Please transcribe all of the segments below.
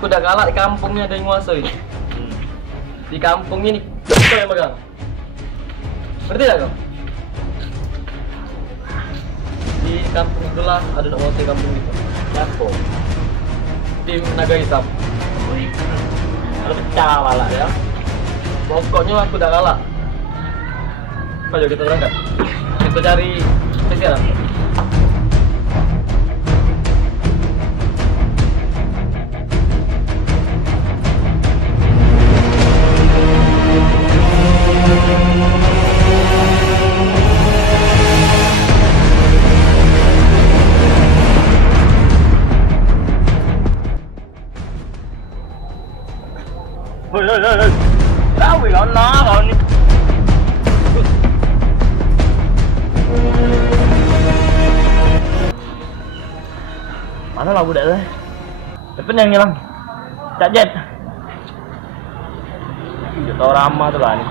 Aku udah galak di kampungnya ada yang nguasai. Di kampung ini kau yang megang. Ngerti gak kau? Di kampung itulah ada yang nguasai kampung itu. Siapa? Tim Naga Hitam. Kalau pecah malah ya. Pokoknya aku udah galak. Ayo kita berangkat. Kita cari spesial. Hei. Tahu ya kau ni. Mana lah budak tu? Siapa yang hilang? Cak Jet. Dia tahu ramah tu lah ni.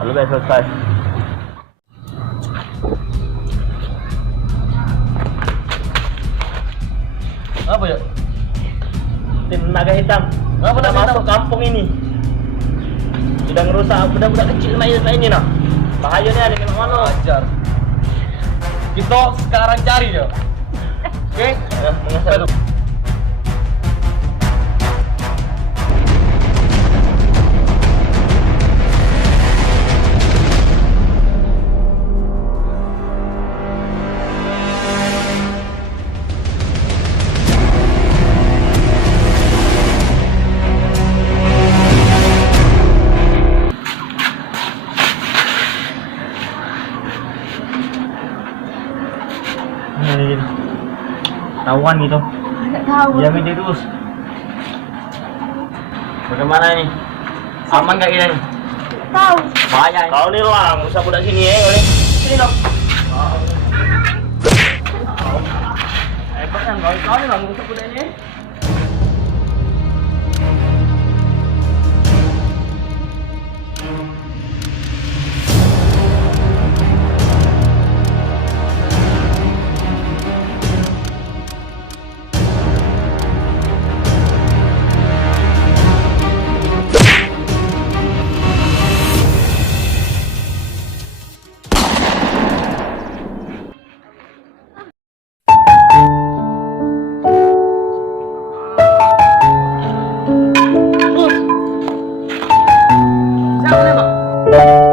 Lalu dah selesai. Apa ya? Tim Naga Hitam. Apa Dah Naga Hitam? masuk kampung ini. Sudah ngerusak budak-budak kecil main ini nah. Bahaya ni ada memang mana? Ajar. Kita sekarang cari dia. Oke? Mengasah. Tawan gitu. Nggak tahu. Jaga dia terus. Bagaimana ini? Aman gak ini? Nggak tahu. Bahaya ini. Kau ni lah, usah budak sini kau ni. Sini dong. Hebat kan kau ni lah, usah budak ni. Siapa nih, Bang?